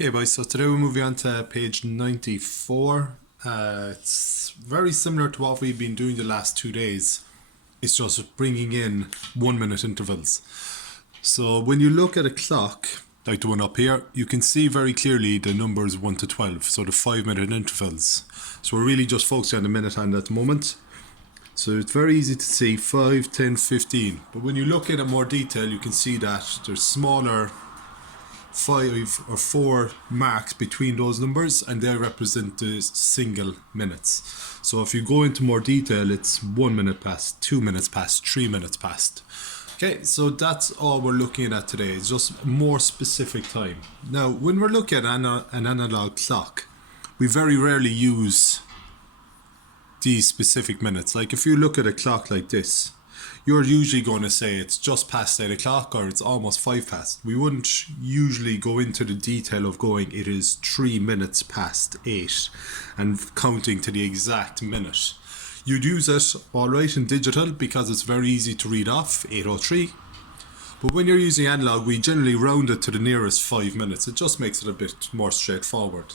Okay, boys, so today we're moving on to page 94. It's very similar to what we've been doing the last 2 days. It's just bringing in 1 minute intervals. So when you look at a clock, like the one up here, you can see very clearly the numbers 1 to 12, so the 5 minute intervals. So we're really just focusing on the minute hand at the moment. So it's very easy to see 5, 10, 15. But when you look at it in more detail, you can see that there's smaller 5 or 4 marks between those numbers, and they represent the single minutes. So if you go into more detail, it's 1 minute past, 2 minutes past, 3 minutes past. Okay, so that's all we're looking at today. It's just more specific time. Now, when we're looking at an analog clock, we very rarely use these specific minutes. Like if you look at a clock like this, you're usually going to say it's just past 8 o'clock or it's almost 5 past. We wouldn't usually go into the detail of going, it is 3 minutes past 8 and counting to the exact minute. You'd use it alright in digital because it's very easy to read off, 8:03. But when you're using analog, we generally round it to the nearest 5 minutes. It just makes it a bit more straightforward.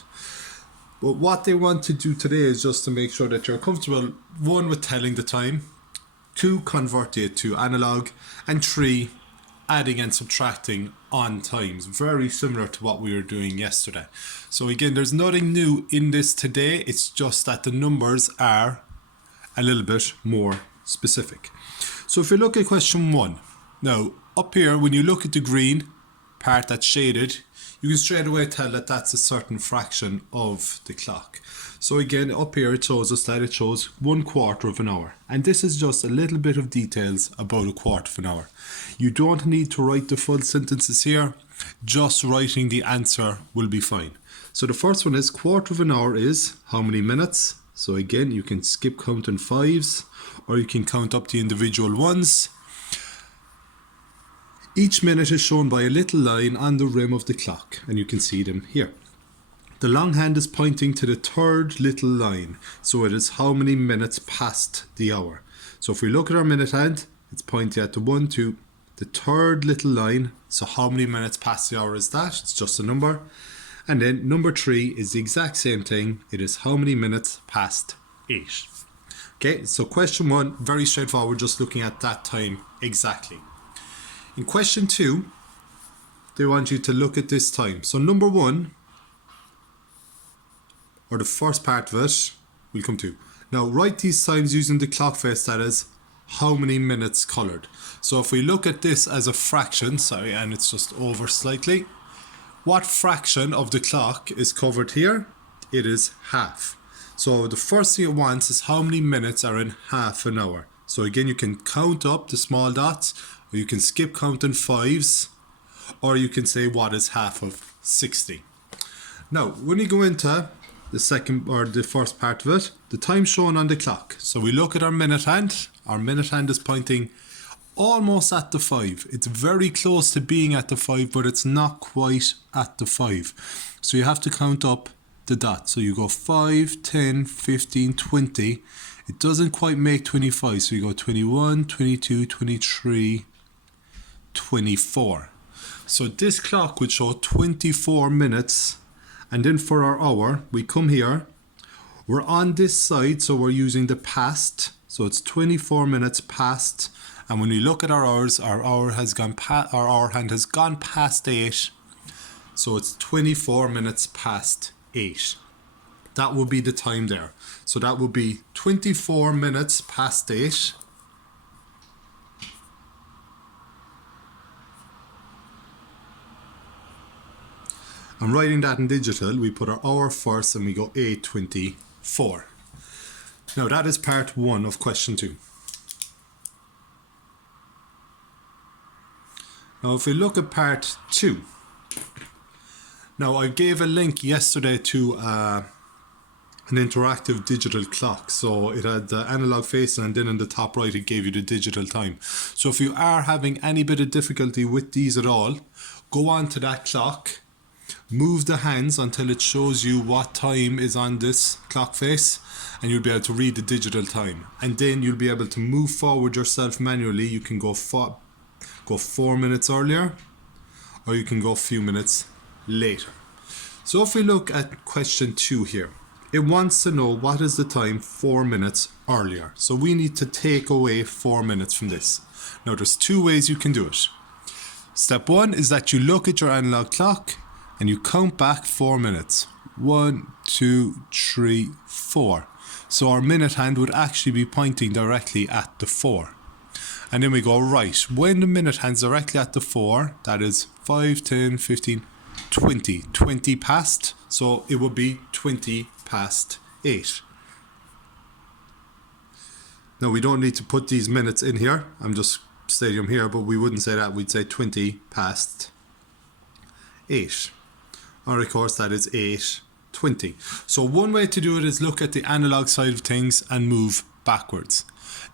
But what they want to do today is just to make sure that you're comfortable, 1, with telling the time, 2, convert it to analog, and 3, adding and subtracting on times. Very similar to what we were doing yesterday. So again, there's nothing new in this today. It's just that the numbers are a little bit more specific. So if you look at question 1, now up here, when you look at the green part that's shaded, you can straight away tell that that's a certain fraction of the clock. So again, up here it shows us that it shows 1/4 of an hour. And this is just a little bit of details about 1/4 of an hour. You don't need to write the full sentences here. Just writing the answer will be fine. So the first one is 1/4 of an hour is how many minutes? So again, you can skip counting 5s or you can count up the individual ones. Each minute is shown by a little line on the rim of the clock, and you can see them here. The long hand is pointing to the third little line, so it is how many minutes past the hour. So if we look at our minute hand, it's pointing at the 1, 2, the third little line. So how many minutes past the hour is that? It's just a number. And then number 3 is the exact same thing. It is how many minutes past 8. Okay, so question 1, very straightforward, just looking at that time exactly. In question 2, they want you to look at this time. So number 1, or the first part of it, we'll come to. Now write these times using the clock face, that is how many minutes coloured. So if we look at this as a fraction, sorry, and it's just over slightly, what fraction of the clock is covered here? It is half. So the first thing it wants is how many minutes are in half an hour. So again, you can count up the small dots, or you can skip counting 5s, or you can say what is half of 60. Now, when you go into the second or the first part of it, the time shown on the clock. So we look at our minute hand. Our minute hand is pointing almost at the 5. It's very close to being at the 5, but it's not quite at the 5. So you have to count up the dots. So you go 5, 10, 15, 20. It doesn't quite make 25. So you go 21, 22, 23, 24. So this clock would show 24 minutes. And then for our hour, we come here. We're on this side, so we're using the past. So it's 24 minutes past. And when we look at our hours, our hour hand has gone past 8. So it's 24 minutes past 8. That would be the time there. So that would be 24 minutes past 8. I'm writing that in digital. We put our hour first and we go 8:24. Now that is part 1 of question 2. Now if we look at part 2. Now I gave a link yesterday to an interactive digital clock. So it had the analog face, and then in the top right it gave you the digital time. So if you are having any bit of difficulty with these at all, go on to that clock. Move the hands until it shows you what time is on this clock face, and you'll be able to read the digital time. And then you'll be able to move forward yourself manually. You can go 4 minutes earlier, or you can go a few minutes later. So if we look at question 2 here, it wants to know what is the time 4 minutes earlier. So we need to take away 4 minutes from this. Now there's 2 ways you can do it. Step 1 is that you look at your analog clock and you count back 4 minutes. 1, 2, 3, 4. So our minute hand would actually be pointing directly at the 4. And then we go, right, when the minute hand's directly at the 4, that is 5, 10, 15, 20. 20 past, so it would be 20 past 8. Now we don't need to put these minutes in here. I'm just stating them here, but we wouldn't say that. We'd say 20 past 8. Or of course that is 8:20. So one way to do it is look at the analog side of things and move backwards.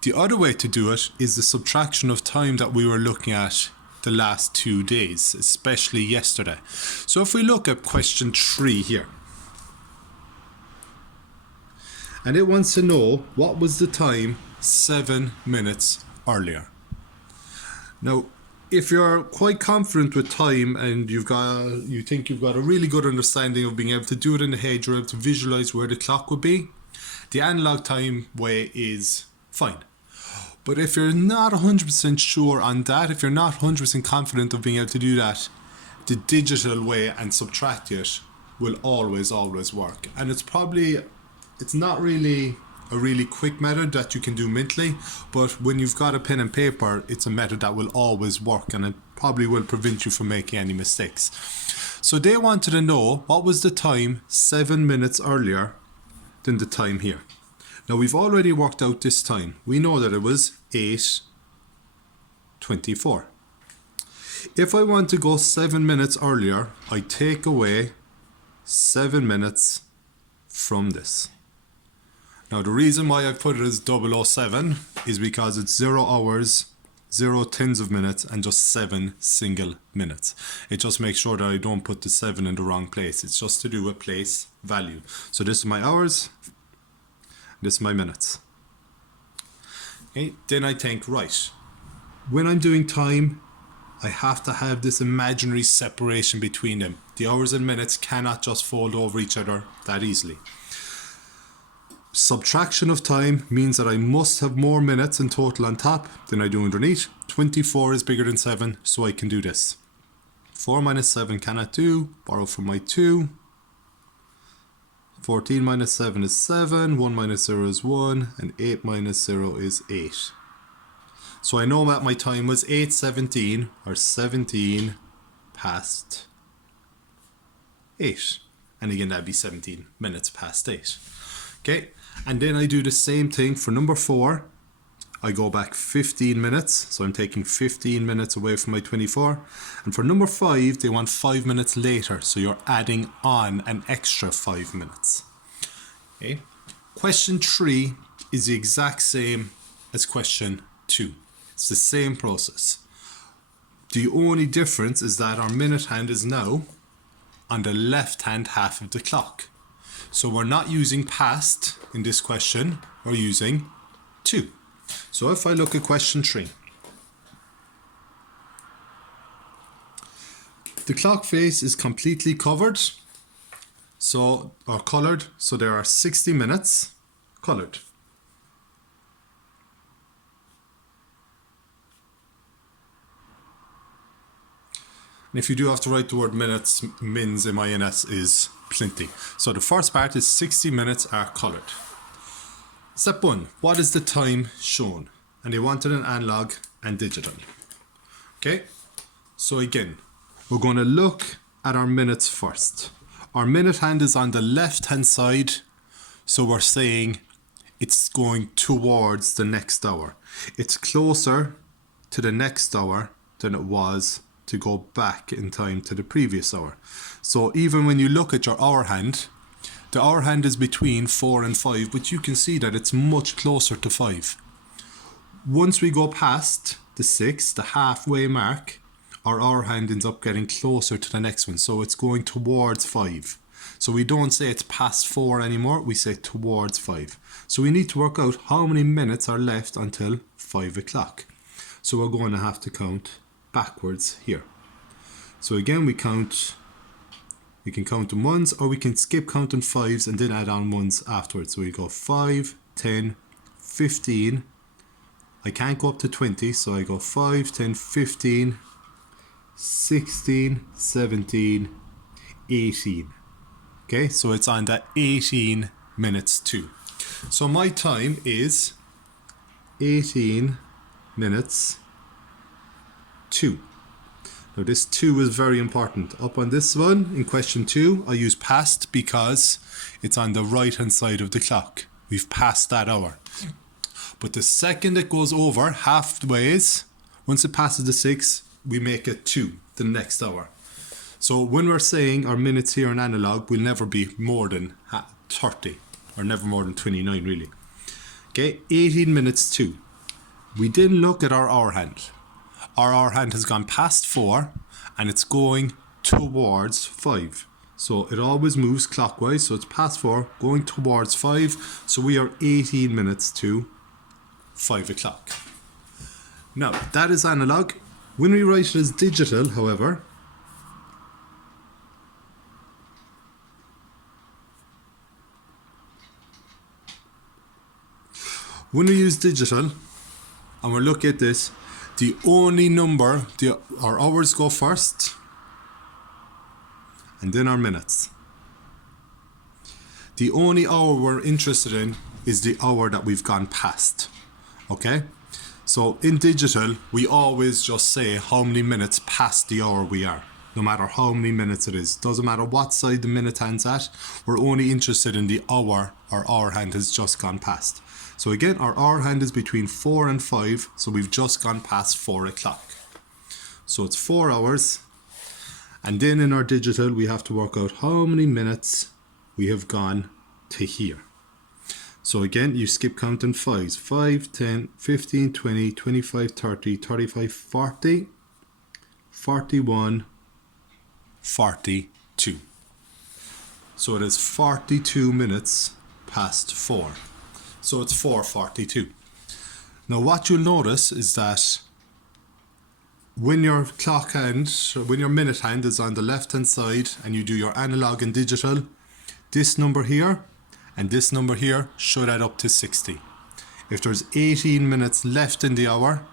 The other way to do it is the subtraction of time that we were looking at the last 2 days, especially yesterday. So if we look at question 3 here, and it wants to know what was the time 7 minutes earlier. Now, if you're quite confident with time and you think you've got a really good understanding of being able to do it in the head, you're able to visualize where the clock would be, the analog time way is fine. But if you're not 100% sure on that, if you're not 100% confident of being able to do that, the digital way and subtract it will always work. And it's not really a really quick method that you can do mentally, but when you've got a pen and paper, it's a method that will always work, and it probably will prevent you from making any mistakes. So they wanted to know what was the time 7 minutes earlier than the time here. Now we've already worked out this time. We know that it was 8:24. If I want to go 7 minutes earlier, I take away 7 minutes from this. Now the reason why I put it as 007 is because it's 0 hours, 0 tens of minutes, and just 7 single minutes. It just makes sure that I don't put the 7 in the wrong place. It's just to do with place value. So this is my hours, this is my minutes. Okay, then I think, right, when I'm doing time, I have to have this imaginary separation between them. The hours and minutes cannot just fold over each other that easily. Subtraction of time means that I must have more minutes in total on top than I do underneath. 24 is bigger than 7, so I can do this. 4 minus 7 cannot do. Borrow from my 2. 14 minus 7 is 7. 1 minus 0 is 1. And 8 minus 0 is 8. So I know that my time was 8:17, or 17 past 8. And again, that'd be 17 minutes past 8. Okay, and then I do the same thing for number 4. I go back 15 minutes, so I'm taking 15 minutes away from my 24. And for number 5, they want 5 minutes later, so you're adding on an extra 5 minutes. Okay, question 3 is the exact same as question 2. It's the same process. The only difference is that our minute hand is now on the left hand half of the clock. So we're not using past in this question, we're using 2. So if I look at question 3, the clock face is completely covered, or colored, so there are 60 minutes colored. And if you do have to write the word minutes, mins, M-I-N-S, is plenty. So the first part is 60 minutes are colored. Step 1, what is the time shown? And they wanted an analog and digital. Okay, so again, we're going to look at our minutes first. Our minute hand is on the left hand side, so we're saying it's going towards the next hour. It's closer to the next hour than it was to go back in time to the previous hour. So even when you look at your hour hand, the hour hand is between 4 and 5, but you can see that it's much closer to 5. Once we go past the 6, the halfway mark, our hour hand ends up getting closer to the next one, so it's going towards 5. So we don't say it's past 4 anymore, we say towards 5. So we need to work out how many minutes are left until 5 o'clock. So we're going to have to count backwards here. So again, we count We can count them ones, or we can skip counting fives and then add on ones afterwards. So we go 5, 10, 15. I can't go up to 20, so I go 5, 10, 15, 16, 17, 18. Okay, so it's on that 18 minutes too. So my time is 18 minutes 2. Now this 2 is very important. Up on this one, in question 2, I use past because it's on the right hand side of the clock. We've passed that hour. But the second it goes over halfway, once it passes the 6, we make it 2, the next hour. So when we're saying our minutes here in analog will never be more than 30, or never more than 29 really. Okay, 18 minutes 2. We didn't look at our hour hand. Our hour hand has gone past 4 and it's going towards 5. So it always moves clockwise, so it's past 4, going towards 5. So we are 18 minutes to 5 o'clock. Now, that is analog. When we write it as digital, however, when we use digital and we're looking at this, the only number, our hours go first and then our minutes. The only hour we're interested in is the hour that we've gone past. Okay? So in digital, we always just say how many minutes past the hour we are, no matter how many minutes it is. Doesn't matter what side the minute hand's at, we're only interested in the hour our hour hand has just gone past. So again, our hour hand is between 4 and 5, so we've just gone past 4 o'clock. So it's 4 hours, and then in our digital, we have to work out how many minutes we have gone to here. So again, you skip counting fives. 5, 10, 15, 20, 25, 30, 35, 40, 41, 42. So it is 42 minutes past 4. So it's 4:42. Now what you'll notice is that when your clock hand, when your minute hand is on the left hand side and you do your analog and digital, this number here and this number here should add up to 60. If there's 18 minutes left in the hour,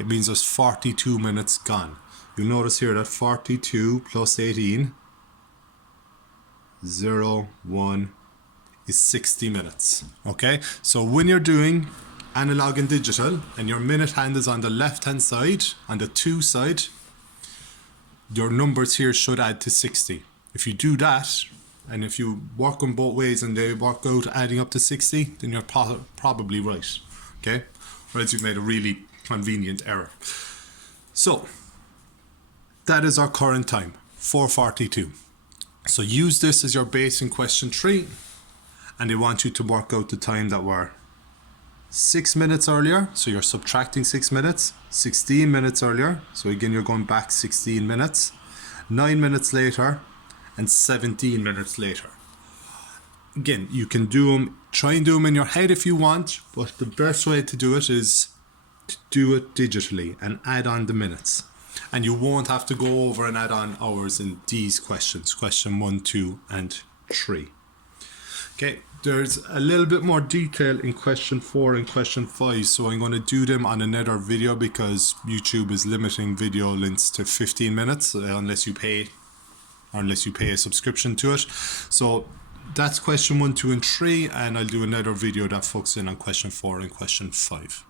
it means there's 42 minutes gone. You'll notice here that 42 plus 18, 0, 1, is 60 minutes. Okay, so when you're doing analog and digital and your minute hand is on the left hand side, on the 2 side, your numbers here should add to 60. If you do that, and if you work them both ways and they work out adding up to 60, then you're probably right. Okay, or else you've made a really convenient error. So that is our current time, 4:42. So use this as your base in question 3. And they want you to work out the time that were 6 minutes earlier, so you're subtracting 6 minutes, 16 minutes earlier, so again you're going back 16 minutes, 9 minutes later, and 17 minutes later. Again, you can do them, try and do them in your head if you want, but the best way to do it is to do it digitally and add on the minutes. And you won't have to go over and add on hours in these questions, question 1, 2, and 3. Okay, there's a little bit more detail in question 4 and question 5, so I'm going to do them on another video because YouTube is limiting video lengths to 15 minutes unless you pay a subscription to it. So that's question 1, 2, and 3, and I'll do another video that focuses in on question 4 and question 5.